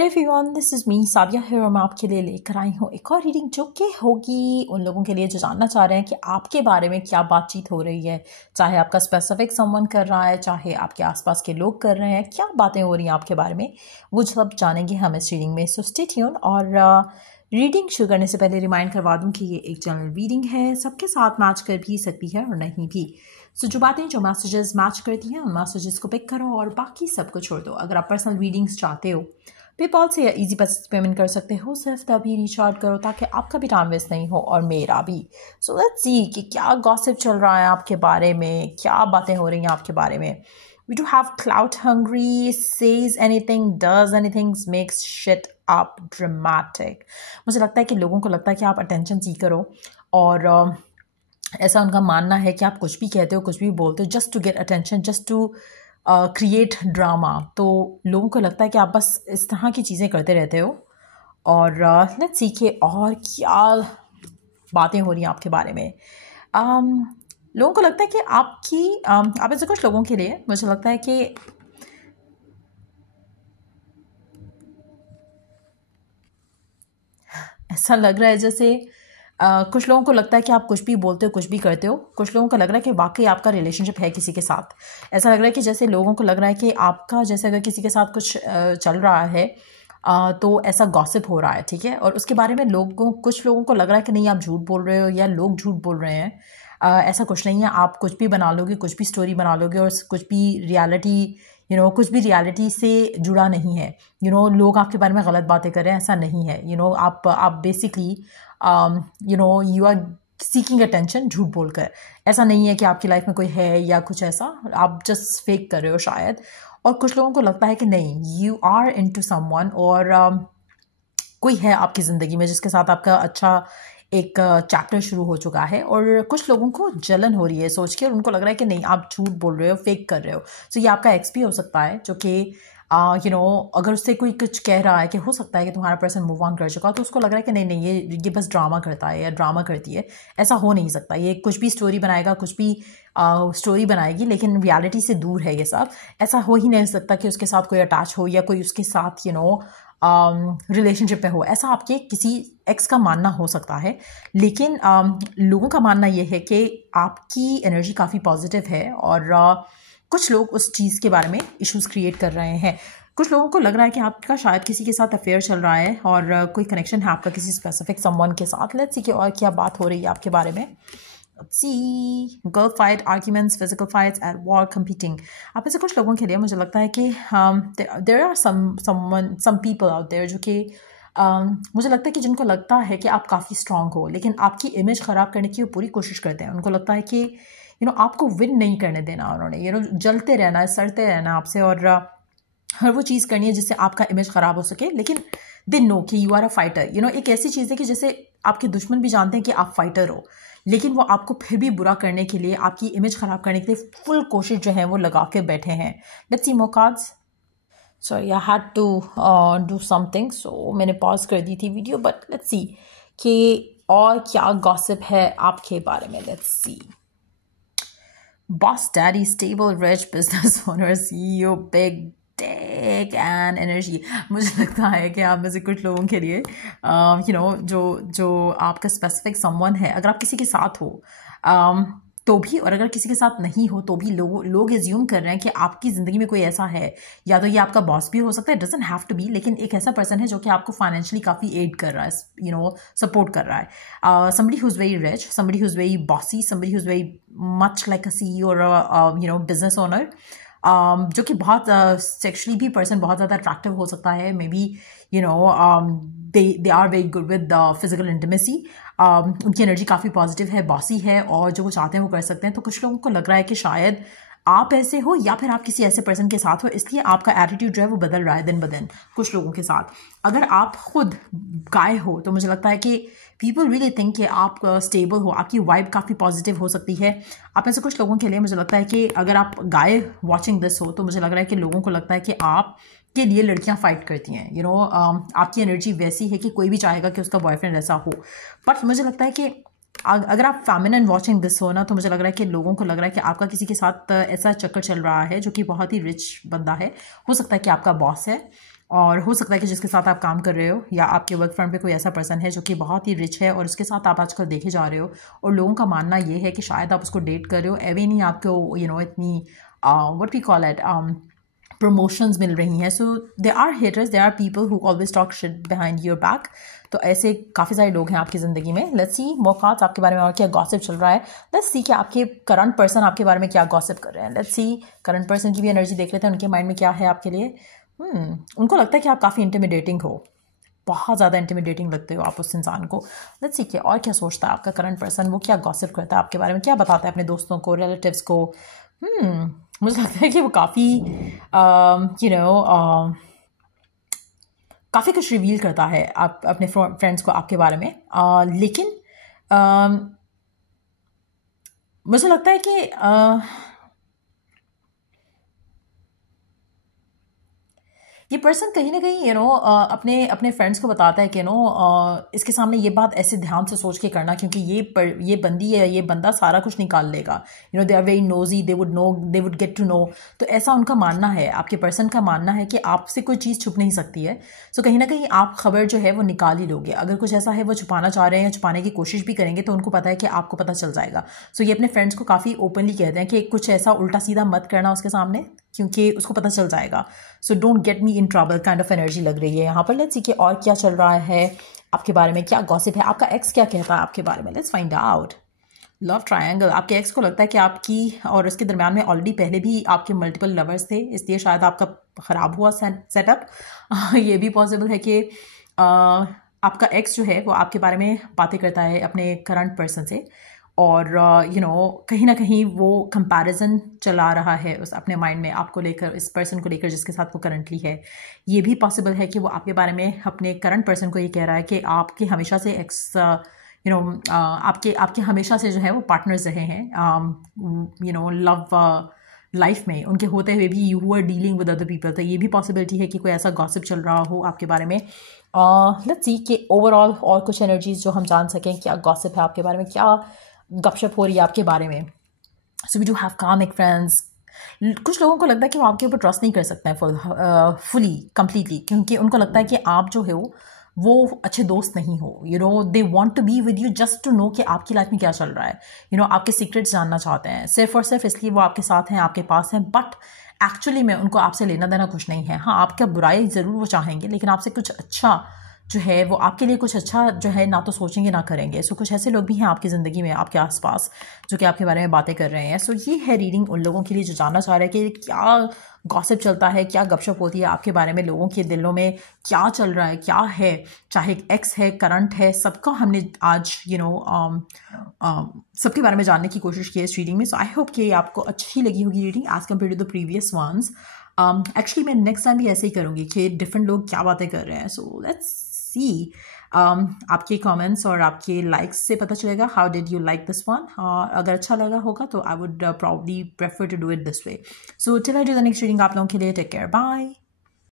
Everyone, this is me Sadia है और मैं आपके लिए लेकर आई हूँ एक और रीडिंग जो कि होगी उन लोगों के लिए जो जानना चाह रहे हैं कि आपके बारे में क्या बातचीत हो रही है। चाहे आपका स्पेसिफिक समवन कर रहा है, चाहे आपके आसपास के लोग कर रहे हैं, क्या बातें हो रही हैं आपके बारे में, वो सब जानेंगे हम इस रीडिंग में। So stay tune. और रीडिंग शुरू करने से पहले रिमाइंड करवा दूँ कि ये एक जनरल रीडिंग है, सबके साथ मैच कर भी सकती है और नहीं भी। सो जो बातें जो मैसेजेस मैच करती हैं उन मैसेजेस को पिक करो और बाकी सबको छोड़ दो। अगर आप पर्सनल रीडिंग्स चाहते हो पेपॉल से या इजी पैसे पेमेंट कर सकते हो, सिर्फ तभी रीच आउट करो ताकि आपका भी टाइम वेस्ट नहीं हो और मेरा भी। सो लेट्स सी कि क्या गॉसिप चल रहा है आपके बारे में, क्या बातें हो रही हैं आपके बारे में। We do have clout hungry, says anything, does anything, makes shit up dramatic। मुझे लगता है कि लोगों को लगता है कि आप अटेंशन सीकर हो और ऐसा उनका मानना है कि आप कुछ भी कहते हो, कुछ भी बोलते हो, just to get attention, just to create drama. तो लोगों को लगता है कि आप बस इस तरह की चीज़ें करते रहते हो। और लेट्स सी कि और क्या बातें हो रही हैं आपके बारे में। लोगों को लगता है कि आप ऐसे कुछ लोगों के लिए मुझे लगता है कि ऐसा लग रहा है जैसे कुछ लोगों को लगता है कि आप कुछ भी बोलते हो, कुछ भी करते हो। कुछ लोगों को लग रहा है कि वाकई आपका रिलेशनशिप है किसी के साथ। ऐसा लग रहा है कि जैसे लोगों को लग रहा है कि आपका जैसे अगर किसी के साथ कुछ चल रहा है तो ऐसा गॉसिप हो रहा है, ठीक है। और उसके बारे में कुछ लोगों को लग रहा है कि नहीं, आप झूठ बोल रहे हो या लोग झूठ बोल रहे हैं। ऐसा कुछ नहीं है, आप कुछ भी बना लोगे, कुछ भी स्टोरी बना लोगे और कुछ भी रियलिटी कुछ भी रियलिटी से जुड़ा नहीं है। लोग आपके बारे में गलत बातें कर रहे हैं, ऐसा नहीं है। आप basically you are seeking attention झूठ बोलकर। ऐसा नहीं है कि आपकी लाइफ में कोई है या कुछ ऐसा, आप जस्ट फेक कर रहे हो शायद। और कुछ लोगों को लगता है कि नहीं, यू आर इनटू समवन और कोई है आपकी ज़िंदगी में जिसके साथ आपका अच्छा एक चैप्टर शुरू हो चुका है। और कुछ लोगों को जलन हो रही है सोच के और उनको लग रहा है कि नहीं, आप झूठ बोल रहे हो, फेक कर रहे हो। तो ये आपका एक्स भी हो सकता है जो कि अगर उससे कोई कुछ कह रहा है कि हो सकता है कि तुम्हारा पर्सन मूव ऑन कर चुका, तो उसको लग रहा है कि नहीं नहीं, ये बस ड्रामा करता है या ड्रामा करती है। ऐसा हो नहीं सकता, ये कुछ भी स्टोरी बनाएगा, कुछ भी स्टोरी बनाएगी, लेकिन रियलिटी से दूर है ये सब। ऐसा हो ही नहीं सकता कि उसके साथ कोई अटैच हो या कोई उसके साथ रिलेशनशिप में हो। ऐसा आपके किसी एक्स का मानना हो सकता है, लेकिन लोगों का मानना ये है कि आपकी एनर्जी काफ़ी पॉजिटिव है और कुछ लोग उस चीज़ के बारे में इश्यूज क्रिएट कर रहे हैं। कुछ लोगों को लग रहा है कि आपका शायद किसी के साथ अफेयर चल रहा है और कोई कनेक्शन है आपका किसी स्पेसिफिक समवन के साथ। लेट्स सी कि और क्या बात हो रही है आपके बारे में। See, girl fight, arguments, physical fights at war, competing। आप ऐसे कुछ लोगों के लिए मुझे लगता है कि there are some people out there जो कि मुझे लगता है कि जिनको लगता है कि आप काफ़ी स्ट्रांग हो, लेकिन आपकी इमेज ख़राब करने की वो पूरी कोशिश करते हैं। उनको लगता है कि आपको विन नहीं करने देना उन्होंने, जलते रहना है, सड़ते रहना आपसे और हर वो चीज़ करनी है जिससे आपका इमेज ख़राब हो सके। लेकिन दे नो कि यू आर अ फाइटर। एक ऐसी चीज़ है कि जैसे आपके दुश्मन भी जानते हैं कि आप फाइटर हो, लेकिन वो आपको फिर भी बुरा करने के लिए, आपकी इमेज ख़राब करने के लिए फुल कोशिश जो है वो लगा के बैठे हैं। Let's see more cards. Sorry, I had to do something, so मैंने पॉज कर दी थी वीडियो। बट लेट्स सी कि और क्या गॉसिप है आपके बारे में। Let's see. Boss daddy, stable, rich, business owner, CEO, big tech and energy. मुझे लगता है कि आप में से कुछ लोगों के लिए जो आपका स्पेसिफिक समवन है, अगर आप किसी के साथ हो तो भी, और अगर किसी के साथ नहीं हो तो भी लोग एज्यूम कर रहे हैं कि आपकी ज़िंदगी में कोई ऐसा है। या तो ये आपका बॉस भी हो सकता है, डजंट हैव टू बी, लेकिन एक ऐसा पर्सन है जो कि आपको फाइनेंशियली काफ़ी एड कर रहा है, सपोर्ट कर रहा है। somebody who's very rich, somebody who's very bossy, somebody who's very much like a CEO or business owner, जो कि बहुत सेक्शुअली भी पर्सन बहुत ज़्यादा अट्रैक्टिव हो सकता है। Maybe they are very good with physical intimacy. उनकी एनर्जी काफ़ी पॉजिटिव है, बॉसी है और जो वो चाहते हैं वो कर सकते हैं। तो कुछ लोगों को लग रहा है कि शायद आप ऐसे हो या फिर आप किसी ऐसे पर्सन के साथ हो, इसलिए आपका एटीट्यूड जो है वो बदल रहा है दिन ब दिन कुछ लोगों के साथ। अगर आप खुद गाय हो तो मुझे लगता है कि पीपल रियली थिंक कि आप स्टेबल हो, आपकी वाइब काफ़ी पॉजिटिव हो सकती है। आप ऐसे कुछ लोगों के लिए मुझे लगता है कि अगर आप गाय वॉचिंग दिस हो तो मुझे लग रहा है कि लोगों को लगता है कि आप के लिए लड़कियां फाइट करती हैं। आपकी एनर्जी वैसी है कि कोई भी चाहेगा कि उसका बॉयफ्रेंड ऐसा हो। बट मुझे लगता है कि अगर आप फेमिनिन वॉचिंग दिस हो ना, तो मुझे लग रहा है कि लोगों को लग रहा है कि आपका किसी के साथ ऐसा चक्कर चल रहा है जो कि बहुत ही रिच बंदा है। हो सकता है कि आपका बॉस है और हो सकता है कि जिसके साथ आप काम कर रहे हो या आपके वर्क फ्रंट पे कोई ऐसा पर्सन है जो कि बहुत ही रिच है और उसके साथ आप आजकल देखे जा रहे हो, और लोगों का मानना ये है कि शायद आप उसको डेट कर रहे हो, एवे नहीं आपको इतनी what we call it promotions मिल रही हैं. So they are haters, they are people who always talk shit behind your back. तो ऐसे काफ़ी सारे लोग हैं आपकी ज़िंदगी में. लेट्स सी मोर कार्ड्स आपके बारे में और क्या गॉसिप चल रहा है. लेट्स सी कि आपके करंट पर्सन आपके बारे में क्या गॉसिप कर रहे हैं. लेट्स सी करंट पर्सन की भी एनर्जी देख लेते हैं, उनके माइंड में क्या है आपके लिए. उनको लगता है कि आप काफ़ी इंटिमिडेटिंग हो, बहुत ज़्यादा इंटिमिडेटिंग लगते हो आप उस इंसान को. लेट्स सी और क्या सोचता है आपका करंट पर्सन, वो क्या गॉसिप करता है आपके बारे में, क्या बताता है अपने दोस्तों को, रिलेटिव्स को. मुझे लगता है कि वो काफ़ी काफ़ी कुछ रिवील करता है आप अपने फ्रेंड्स को आपके बारे में. लेकिन मुझे लगता है कि ये पर्सन कहीं ना कहीं अपने अपने फ्रेंड्स को बताता है कि इसके सामने ये बात ऐसे ध्यान से सोच के करना, क्योंकि ये बंदी है, ये बंदा सारा कुछ निकाल लेगा. They are very nosy, they would get to know. तो ऐसा उनका मानना है, आपके पर्सन का मानना है कि आपसे कोई चीज़ छुप नहीं सकती है. सो कहीं ना कहीं आप खबर जो है वो निकाल ही लोगे. अगर कुछ ऐसा है वो छुपाना चाह रहे हैं या छुपाने की कोशिश भी करेंगे तो उनको पता है कि आपको पता चल जाएगा. सो ये अपने फ्रेंड्स को काफ़ी ओपनली कहते हैं कि कुछ ऐसा उल्टा सीधा मत करना उसके सामने, क्योंकि उसको पता चल जाएगा. So don't get me in trouble kind of energy लग रही है यहाँ पर. लेट्स सी कि और क्या चल रहा है आपके बारे में, क्या गॉसिप है, आपका एक्स क्या कहता है आपके बारे में. Let's find out. Love triangle. आपके एक्स को लगता है कि आपकी और उसके दरमियान में ऑलरेडी पहले भी आपके मल्टीपल लवर्स थे, इसलिए शायद आपका ख़राब हुआ सेटअप. ये भी पॉसिबल है कि आपका एक्स जो है वो आपके बारे में बातें करता है अपने करंट पर्सन से, और कहीं ना कहीं वो कंपैरिजन चला रहा है उस अपने माइंड में आपको लेकर, इस पर्सन को लेकर जिसके साथ वो करंटली है. ये भी पॉसिबल है कि वो आपके बारे में अपने करंट पर्सन को ये कह रहा है कि आपके हमेशा से एक्स आपके हमेशा से जो है वो पार्टनर्स रहे हैं लव लाइफ में, उनके होते हुए भी you are dealing with other people. तो ये भी पॉसिबिलिटी है कि कोई ऐसा गॉसिप चल रहा हो आपके बारे में. लेट्स सी कि ओवरऑल और कुछ एनर्जीज जो हम जान सकें, क्या गॉसिप है आपके बारे में, क्या गपशप हो रही है आपके बारे में. सो वी डू हैव कार्मिक फ्रेंड्स. कुछ लोगों को लगता है कि वो आपके ऊपर ट्रस्ट नहीं कर सकते हैं फुली कंप्लीटली, क्योंकि उनको लगता है कि आप जो हो वो अच्छे दोस्त नहीं हो. They want to be with you just to know कि आपकी लाइफ में क्या चल रहा है. आपके सीक्रेट्स जानना चाहते हैं सिर्फ और सिर्फ इसलिए वो आपके साथ हैं, आपके पास हैं. बट एक्चुअली में उनको आपसे लेना देना कुछ नहीं है. हाँ, आपका बुराई ज़रूर वो चाहेंगे, लेकिन आपसे कुछ अच्छा जो है वो आपके लिए कुछ अच्छा जो है ना तो सोचेंगे ना करेंगे. सो कुछ ऐसे लोग भी हैं आपकी ज़िंदगी में, आपके आसपास, जो कि आपके बारे में बातें कर रहे हैं. सो ये है रीडिंग उन लोगों के लिए जो जानना चाह रहे हैं कि क्या गॉसिप चलता है, क्या गपशप होती है आपके बारे में, लोगों के दिलों में क्या चल रहा है, क्या है, चाहे एक्स है, करंट है, सबका हमने आज सबके बारे में जानने की कोशिश की है इस रीडिंग में. सो आई होप कि आपको अच्छी लगी होगी reading as compared to the previous ones. Actually मैं नेक्स्ट टाइम भी ऐसे ही करूँगी कि डिफरेंट लोग क्या बातें कर रहे हैं. So let's see. आपके कमेंट्स और आपके लाइक्स से पता चलेगा how did you like this one. अगर अच्छा लगा होगा तो I would probably prefer to do it this way. So till I do the next reading आप लोगों के लिए टेक केयर, बाय.